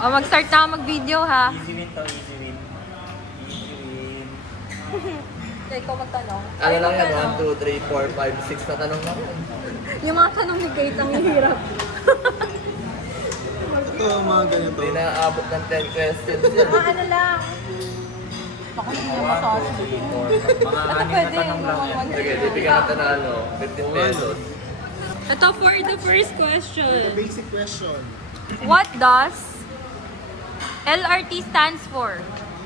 O, mag-start na ako mag-video, ha? Easy win to, easy win. Easy win. Ikaw magtanong. Ano lang yan? 1, 2, 3, 4, 5, 6 na tanong lang yan. Yung mga tanong ni Kate ang hirap. Ito, mga ganito. Hindi naaabot ng 10 questions yan. Mga ano lang. Baka hindi niya 1, masasabi. 2, 3, 4. Mga anim na Pwede, tanong lang yan. Sige, bibigyan natin na ano, 15 pesos. Ito for the first question. Basic question. What does LRT stands for?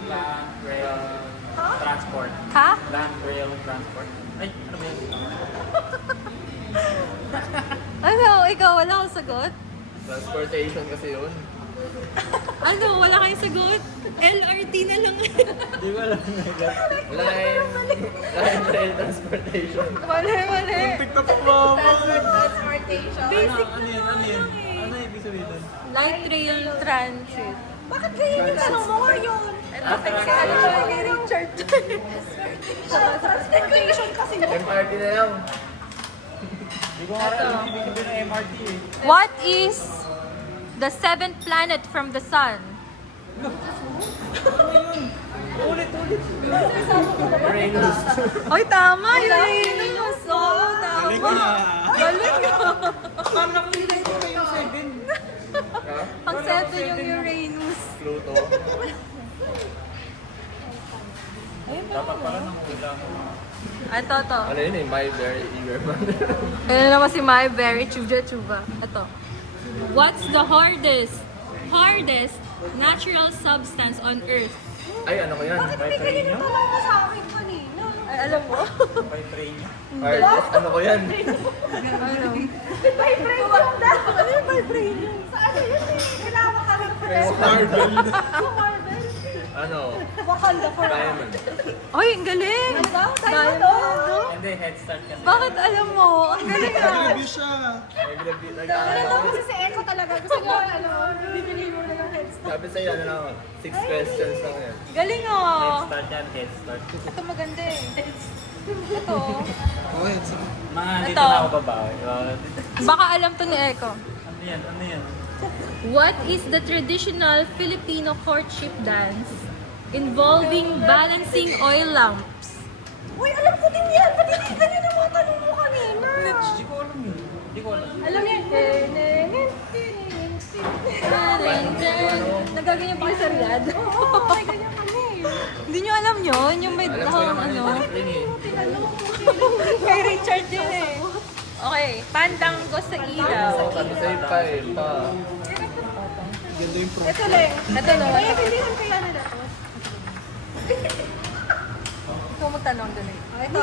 Land, rail, transport. Ha? Land, rail, transport. Ay, ano ba yun? Ano? Ikaw, wala akong sagot? Transportation kasi yun. Ano? Wala kayong sagot? LRT na lang. Hindi ko alam na yan. Line rail transportation. Mali. TikTok mo. Transportation. Basic Ano yun? Ano yun? Ano yung ibig sabihin doon? Light rail transit. Bakit ganyan yung tanong mo ngayon? Ito kasi ano kay Richard. Transportation kasi yun. MRT na lang. Hindi ko nga alam yung ibig sabihin ng MRT eh. What is the seventh planet from the sun? Ulit. Uranus. Oy, tama! Uranus! Oo, tama! Galing Paano nakikita ko yung 7? Ha? Ang seven yung Uranus. Pluto. Dapat pala nang ulang. Ito. Ano yun eh, my very eager man. Ayan naman si My Very Chuba. Ito. What's the hardest natural substance on Earth? Ay, ano ko yan? Bakit hindi ganyan yung tanong mo sa akin kanina? Ay, alam mo? By train niya. Hardest, ano ko yan? ano? Vibranium daw. Ano yung vibranium? Sa ano yun eh? Kailangan ka ng Marvel. Marvel. Ano? Wakanda forever. Diamond. Ay, ang galing! Ano daw? Tayo Diamond, to. no? Hindi, head start kasi. Bakit alam mo? Ang galing ah! Grabe siya. Ano daw kasi si Echo talaga. Gusto mo ano? Bibili mo na ng headset. Sabi sa'yo, ano lang, 6 questions lang yan. Galing Head ah! start yan, head start. Ito maganda eh. Ito. Oh, it's Mga Ito. dito na ako babae. Baka alam to ni Eko. Ano yan? Ano yan? What is the traditional Filipino courtship dance involving balancing oil lamps? Uy, alam ko din yan. Ba't hindi ganyan ang mga tanong mo kanina? Hindi ko alam yun. Hindi ko alam. Alam niya. Nagaganyan pa kayo sa Riyadh? Oo, may ganyan kami. Hindi nyo alam yun? Yung may Alam ko dahong naman ano? yung ring eh. Tinanong ko sino. Kay Richard yun eh. Okay, pandango sa ilaw. Sabi sa'yo pa eh, pa. ganda yung pro. Ito lang. Ito no. Kaya pilihan kaya nila to. Ikaw magtanong doon eh. Ito.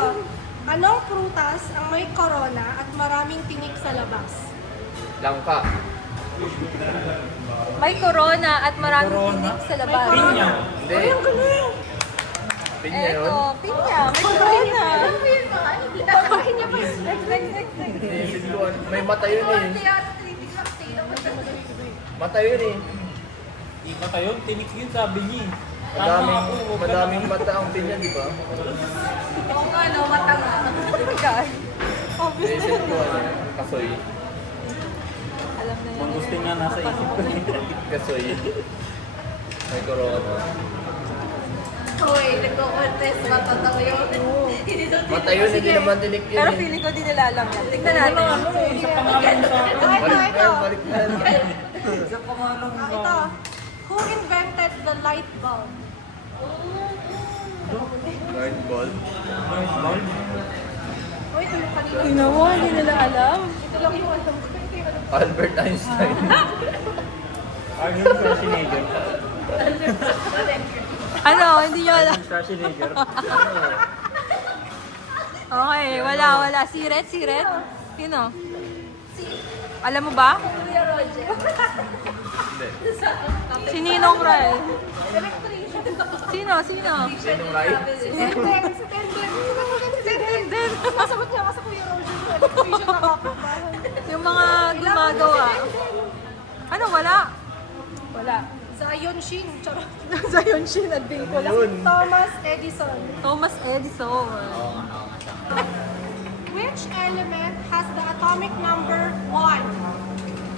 Anong prutas ang may corona at maraming tinik sa labas? Langka. May corona at maraming tinik sa labas. Pinya. Hindi. Ay, ang galing! Pinya yun. Eto, pinya. May corona. Ano mo yun mga? Pinakain niya pa. Inisip ko, may mata yun eh. Mata yun eh. Iba kayo, tinik yun sabi niya. eh. Tama Madaming, ako, huwag ka madaming mata ang pinya, di ba? Oo nga, no, mata nga. Inisip ko, ano, kasoy. Alam na yan. Kung gusto nga nasa isip ko. Kasoy. May corona. Hoy, nagko-contest. Matataw yun. Mata yun, hindi naman tinik yun Pero eh. feeling ko di nila alam yan. Tingnan natin. Sa pangalan sa akin. Balik na, balik na. Sa pangalan sa Ito. Who invented the light bulb? Light bulb. Bulb? Hoy, ito yung kanina. Tingnan mo, hindi nila alam. Ito lang yung alam ko. Ito yung alam ko. Albert Einstein. Arnold Schwarzenegger. Ano, hindi nyo alam. Arnold Schwarzenegger. Okay, wala. Si Red. Sino? Alam mo ba? Kuya Roger. Hindi. Si Ninong Ray. Electrician. Sino? Sinong right? Si Tenden. Si Tenden. Masagot niya kasi Kuya Roger. Electrician na kapitbahay. Yung mga gumagawa. Ano, wala? Wala. Zion Shin. Charot. Zion Shin at Binko lang. Yun. Thomas Edison. Thomas Edison. Which element has the atomic number 1?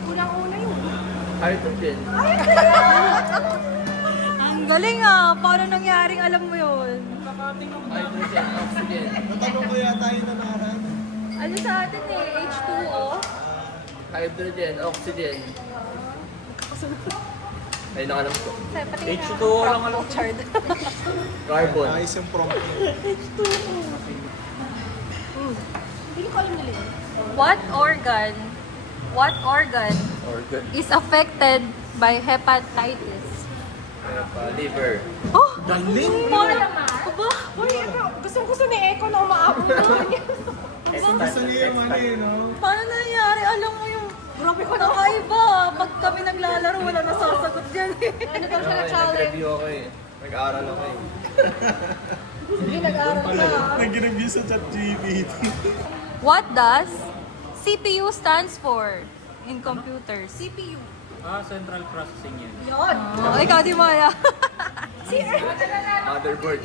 Unang-una yun. Hydrogen. Ay, ang galing! Galing ah! Paano nangyaring alam mo yun? Hydrogen, oxygen. Natanong ko yata yung nanaran. Ano sa atin eh? H2O? Hydrogen, oxygen. Ay, nakalam ko. H2O lang alam ko. Carbon. Ayos yung prompt. Hindi ko alam nila yun. What organ Organ. is affected by hepatitis? Liver. Oh! Galing! Aba! Uy, ito, gustong-gusto ni Eko na umaabot naman yun. Gusto niya yung ano eh, no? Paano nangyari? Alam mo yung Grabe ko na. kakaiba. Pag kami naglalaro, wala nasasagot yan eh. Ano daw siya na-challenge? Nag-review ako eh. Nag-aaral ako eh. Hindi nag-aaral ka. Nag-review sa ChatGPT. What does CPU stands for in computers? CPU. Central processing yan. Yun. Oh, ikaw di Maya. Motherboard.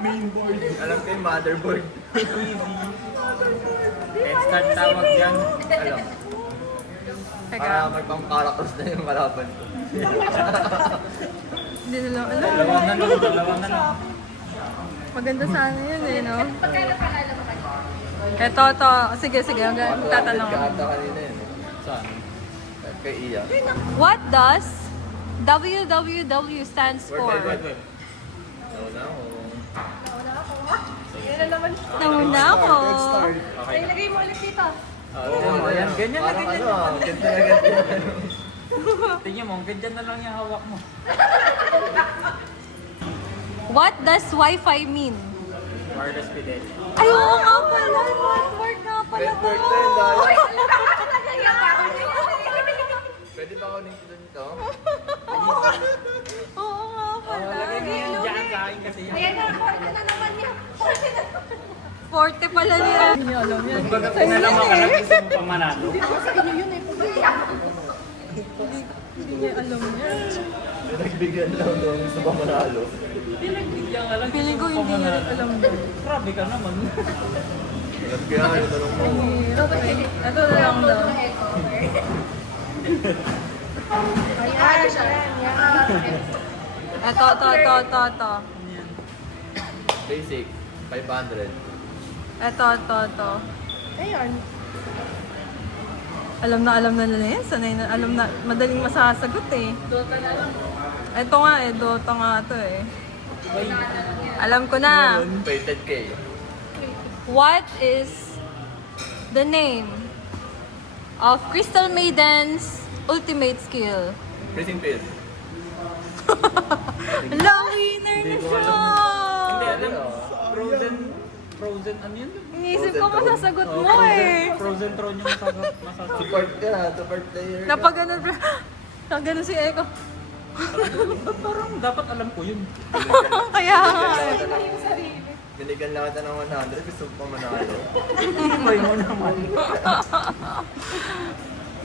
Mainboard. Alam ko yung motherboard. Instant tawag yan. Alam. Teka, Para may pang-characters na yung kalaban ko. hindi nila alam. Dalawang na lang. Maganda sana yun eh, no? Eto, to. Sige, hanggang tatanong. Kata kanina yun. Saan? Kay Iya. What does www stands for? Wait. Nauna ako. Yan na naman. Nauna ako. Ay, ilagay mo ulit dito. Oo, yan. Ganyan na, parang ganyan ano, na. ganyan na ganyan. Tingnan mo, ganyan na lang yung hawak mo. What does Wi-Fi mean? Wireless fidelity. Ay, oo nga pala. Word nga pala to. Wait, dahil. Ay, Pwede ba ako nito? Oo nga pala. Lagay mo yung dyan sa akin kasi yan. Ayan na, order na naman niya. Order na naman. Forte pala niya. Hindi niya alam yan. Baga pinalaman ka lang gusto mo pa manalo. Sa inyo yun eh. Hindi niya alam yan. Nagbigyan lang daw gusto ba manalo. Pinagbigyan ka lang. Feeling ko hindi niya rin alam yan. Grabe ka naman. Alam ko yan, yung tanong mo. Ito na lang daw. Ayan, yan. Ito. Basic, 500. Ito. Ayan. Alam na nila yan. Sanay na, alam na, madaling masasagot eh. Ito nga eh, Dota nga ito eh. Alam ko na. Rated K. What is the name of Crystal Maiden's ultimate skill? Pressing field. Hala, winner na siya! Hindi, alam. Frozen, ano yun? Iniisip ko masasagot mo eh. Frozen throne yung masasagot. Support ka na, support player ka. Napaganon si Eko. Ba't parang dapat alam ko yun? Kaya nga eh. Binigyan lang kita ng 100, gusto mo pa manalo. Ibay mo naman.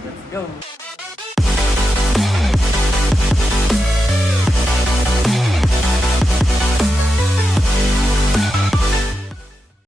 Let's go.